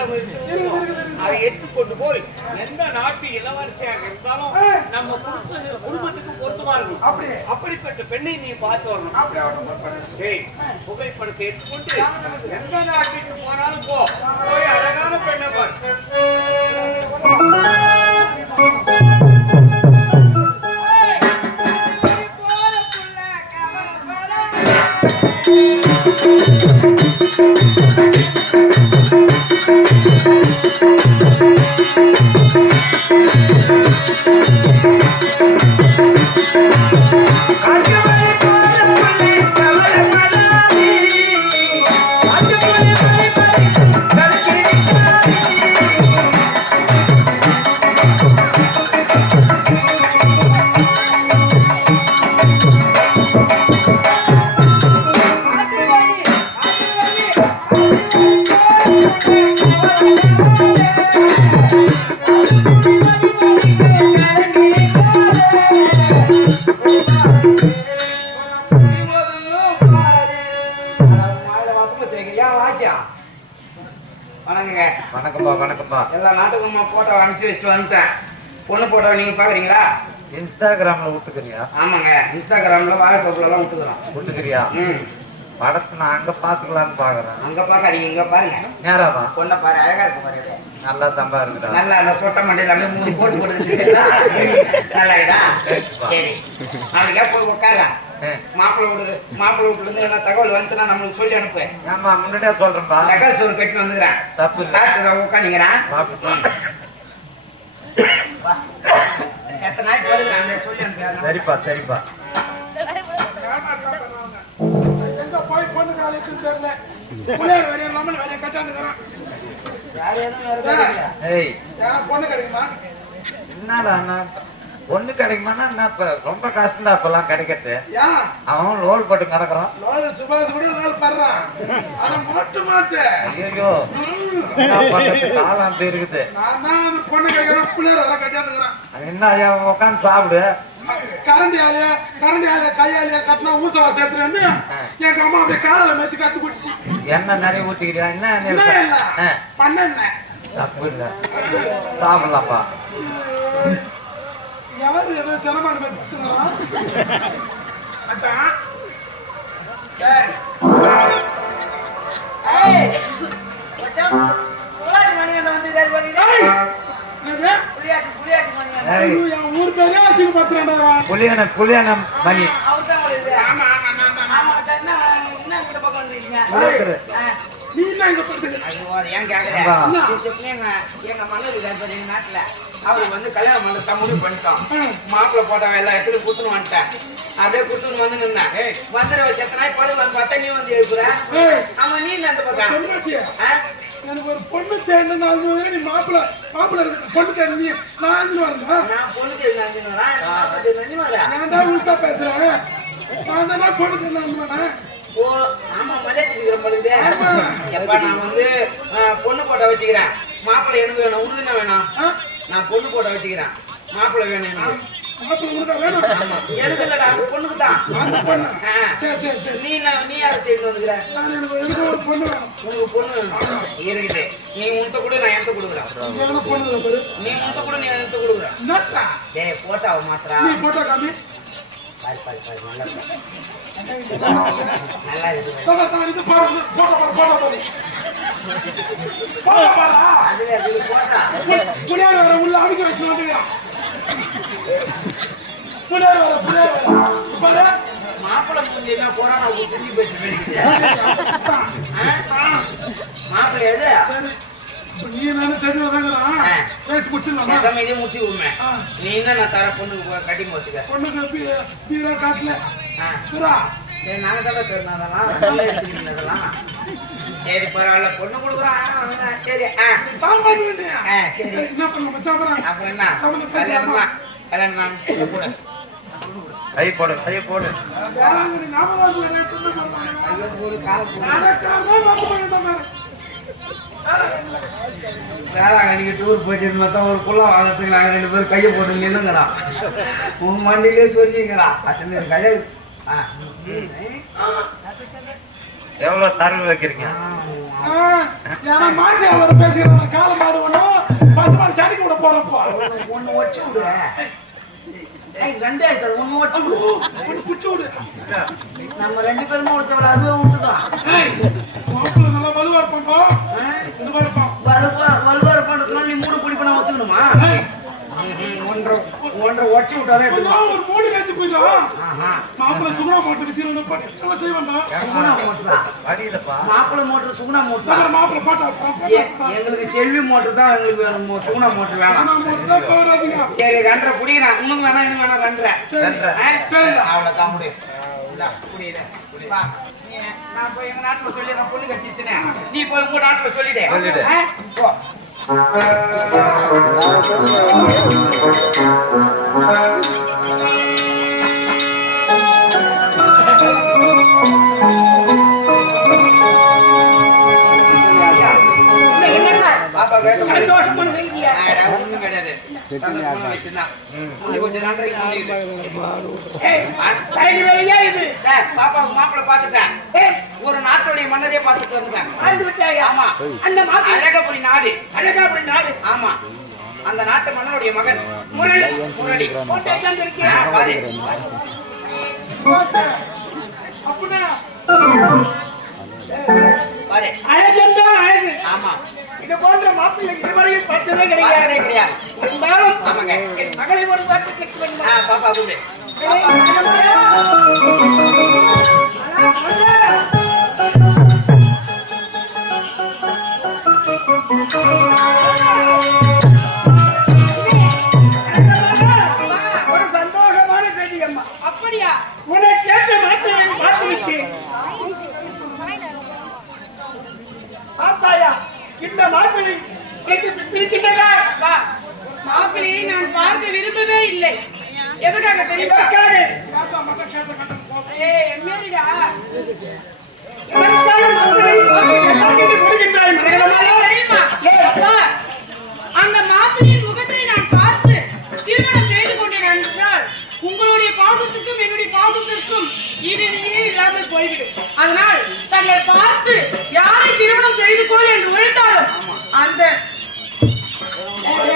புகைப்படம் இருக்கு. அதை எடுத்துக்கொண்டு போய் எந்த நாட்டு இளவரசியாக இருந்தாலும் நம்ம குடும்ப- குடும்பத்துக்கு பொருத்தமா இருக்கும் அப்படிப்பட்ட பெண்ணை நீ பார்த்து வரணும். புகைப்படத்தை எடுத்துக்கொண்டு எந்த நாட்டுக்கு போனாலும் போய் அழகான பெண்ணை பார். வணக்கங்க. வணக்கம்ப்பா வணக்கம்ப்பா. எல்லா நாட்டுக்கும் போட்டோ அனுப்பிச்சு வச்சுட்டு வந்துட்டேன். பொண்ணு போட்டோ நீங்க பாக்குறீங்களா? இன்ஸ்டாகிராம்ல விட்டுக்கிறியா? ஆமாங்க. இன்ஸ்டாகிராம்ல வாழைத்தோப்புல எல்லாம் விட்டுக்கிறோம். விட்டுக்கிறியா? ம். படத்தை நான் அங்க பாத்துக்கலாம்னு பாக்குறேன். அங்க பாக்காதீங்க இங்க பாருங்க. நேராவா? பொண்ணை பாரு அழகா இருக்கு பாரு நல்லா தம்பா இருக்குடா. நல்லா அந்த சொட்ட மண்டையில அப்படியே மூணு போட்டு போட்டு நல்லா இதா சரி. நாளைக்கே போய் உட்காரலாம் மாப்பிள்ளை வீடு மாப்பிள்ளை வீட்டுல இருந்து என்ன தகவல் வந்துச்சுன்னா நம்மளுக்கு சொல்லி அனுப்பு. ஏம்மா முன்னாடியே சொல்றேன்பா. தகவல் சோறு கட்டி வந்துக்கிறேன். தப்பு சாப்பிட்டு உட்காந்துங்கிறேன். எத்தனை நாள் சொல்லி அனுப்பி சரிப்பா சரிப்பா. காலைக்கு தெரியல புள்ளையார் கட்டாந்துக்கிறான் வேற எதுவும் வேற ஏன்னா பொண்ணு கிடைக்குமா? என்னடா ஒண்ணு கிடைக்குமானா என்ன இப்ப ரொம்ப கஷ்டம் அப்பெல்லாம் கிடைக்கிறது. ஏன் அவன் லோல் போட்டு கிடக்குறான் லோடு சுபாஷ் கூட நாள் படுறான். ஆனா மொட்டு ஐயோ காலம் அப்படி இருக்குது. நான் தான் பொண்ணு கட்டாந்துக்கிறான் என்ன ஐயா உட்காந்து சாப்பிடு. கரண்டி ஆலையா கரண்டி ஆலையா கையாலையா கட்டினா ஊசவா சேர்த்துறேன்னு எங்க அம்மா அப்படியே காலால மேய்ச்சி கத்து குடிச்சு. எண்ணெய் நிறைய ஊத்திக்கிறியா? என்ன என்ன இல்ல. பண்ண என்ன தப்பு இல்லை. சாப்பிடலாம்ப்பா. எவரு ஏதோ சிரமம் மச்சான். டேய் டேய் கேக்குற? அம்மா. இது எங்க நாட்டுல. அவர் வந்து கல்யாணம் பண்ண முடிவு பண்ணிட்டோம் மாப்பிள்ளை போட்டவன் எல்லாம் எடுத்து குடுத்துன்னு வந்துட்டேன் அப்படியே குடுத்துன்னு வந்து நின்னேன் வந்துடுற செத்த நாய் படுவான்னு பார்த்தா நீ வந்து எழுப்புற அவன் நீ? ஆ? எனக்கு ஒரு பொண்ணு தேடினாலும் நீ மாப்பிள்ள மாப்பிள்ள இருக்கு பொண்ணு தேடி நீ நான் இருந்து வரேன்? நான். நான்? ஏன்டா உள்டா பேசுறேன் நான் தானே பொண்ணு தேடினா ஓ ஆமா எப்ப நான் வந்து பொண்ணு போட்டோ வச்சுக்கிறேன். மாப்பிள்ளை எனக்கு வேணும் என்ன வேணும்? நான் பொண்ணு போட்டோ வச்சுக்கிறேன். மாப்பிள்ளை வேணும் எனக்கு இல்லடா அந்த பொண்ணுக்கு தான். சரி சரி சரி. நீ நான் நீ யாரை செய்து வந்துக்கிற ஒரு பொண்ணு உனக்கு பொண்ணு. இருக்குது நீ உன்கிட்ட கூட நான் என்கிட்ட கொடுக்குறேன். நீ உன்கிட்ட கூட நீ என்கிட்ட கொடுக்குறேன். டேய் போட்டாவை மாத்திரா நீ போட்டோ காமி. பாரு பாரு பாரு நல்லா இருக்கு. நல்லா பாரு போட்டோ போட்டோ பாரு போட்டோ பாரா. அதுல இது போட்டா உள்ள அடிக்க வச்சு வந்துடுறான் மாப்பிள்ளை முடிஞ்சு என்ன போனா நான் ஒரு குஞ்சு பேச்சு மாப்பிள்ளை எது நீ நானும் தெரிஞ்சு வராங்களாம் ஆ. பேசி முடிச்சிடலாம் பேசாம இதே முடிச்சு விடுமே. நீ என்ன நான் தர பொண்ணுக்கு கட்டி போச்சுக்க பொண்ணுக்கு பீரோ காட்டுல சுரா சரி நாங்க தானே அதெல்லாம் அதெல்லாம் சரி பரவாயில்ல பொண்ணு கொடுக்குறோம் ஆ, சரி ஆ சரி. என்ன பண்ண மச்சான் அப்புறம் என்ன கல்யாணம் கல்யாணம் தான் கூட கை போடு கை போடு. தான் வேளாங்கண்ணிக்கு டூர் போயிட்டு இருந்து பார்த்தா ஒரு குள்ள வாங்கறதுக்கு நாங்கள் ரெண்டு பேரும் கையை போட்டு நின்னுங்கடா உன் மண்டியிலே சொல்லிங்கிறா அத்தனை கையை எவ்வளவு தரவு வைக்கிறீங்க? பேசுகிறேன் கால மாடு மாடு சனிக்கு விட போறப்போ. ஒண்ணு வச்சு விடு. ஏய், ரெண்டே ஆயிடுச்சு, ஒண்ணு வச்சு விடு. விடு. நம்ம ரெண்டு பேருமே ஒருத்தவள அதுவே விட்டுதான் ஒச்சு விட்டாலே ஒரு மூணு கழிச்சு போயிட்டான் ஆஹா மாப்பிள்ளை சுகுணா போட்டு சீரனை பட்டு மோட்டரா? வடியிலப்பா. மாப்பிள்ளை மோட்டர் சுகுணா மோட்டரா? மாப்பிள்ளை பாட்டா எங்களுக்கு செல்வி மோட்டர் தான் எங்களுக்கு சுகுணா மோட்டர் வேணாம். சரி ரெண்டரை குடிக்கிறேன். இன்னும் வேணாம் இன்னும் வேணாம் ரெண்டரை? சரி. அவ்வளவுதான் முடியும். நீ- நான் போய் எங்க நாட்டுல சொல்லிடுறேன் பொண்ணு கட்டிச்சுனேன் நீ போய் உங்க நாட்டுல சொல்லிடு. சொல்லிடு. ஆ? போ. மாப்பிள்ளை பார்த்துட்டேன். ஏய், ஒரு நாட்டுடைய மன்னரே பார்த்துட்டு வந்துட்டேன். ஆமா. அந்த அழகபுரி நாடு அழகாபுரி நாடு ஆமா அந்த நாட்டு மன்னனுடைய மகன் முரளி முரளி பாரு. அழகென்றால் அழகு ஆமா இது போன்ற மாப்பிள்ளை இதுவரையும் பார்த்ததே கிடையாது கிடையாது. இருந்தாலும் ஆமாங்க. என் மகளை ஒரு வார்த்தை கேட்க வேண்டும் ஆ, பாப்பா கூப்பிடு. மாப்பிள்ளையை நான் பார்க்க விரும்பவே இல்லை. எதுக்காக தெரியுமா? அந்த மாப்பிள்ளையின் முகத்தை நான் பார்த்து திருமணம் செய்து கொண்டேன் என்றால் உங்களுடைய பாசத்துக்கும் என்னுடைய பாசத்திற்கும் ஈடுநிலையே இல்லாமல் போய்விடும். அதனால் தங்களை பார்த்து யாரை திருமணம் செய்து கொள் என்று உரைத்தாலும் அந்த அந்த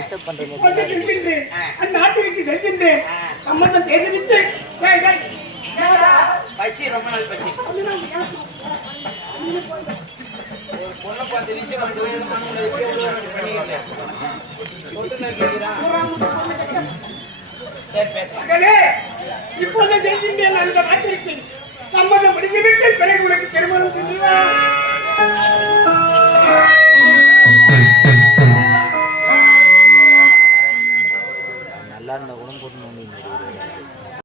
டிஸ்டர்ப் பண்றீங்க இருக்கின்றேன் அந்நாட்டிற்கு செல்கின்றேன் சம்பந்தம் தெரிவித்து பசி ரொம்ப நாள் பசி. அந்த நாட்டிற்கு சம்பந்தம் முடிந்துவிட்டு பிறகு உனக்கு திருமணம் செஞ்சுவான்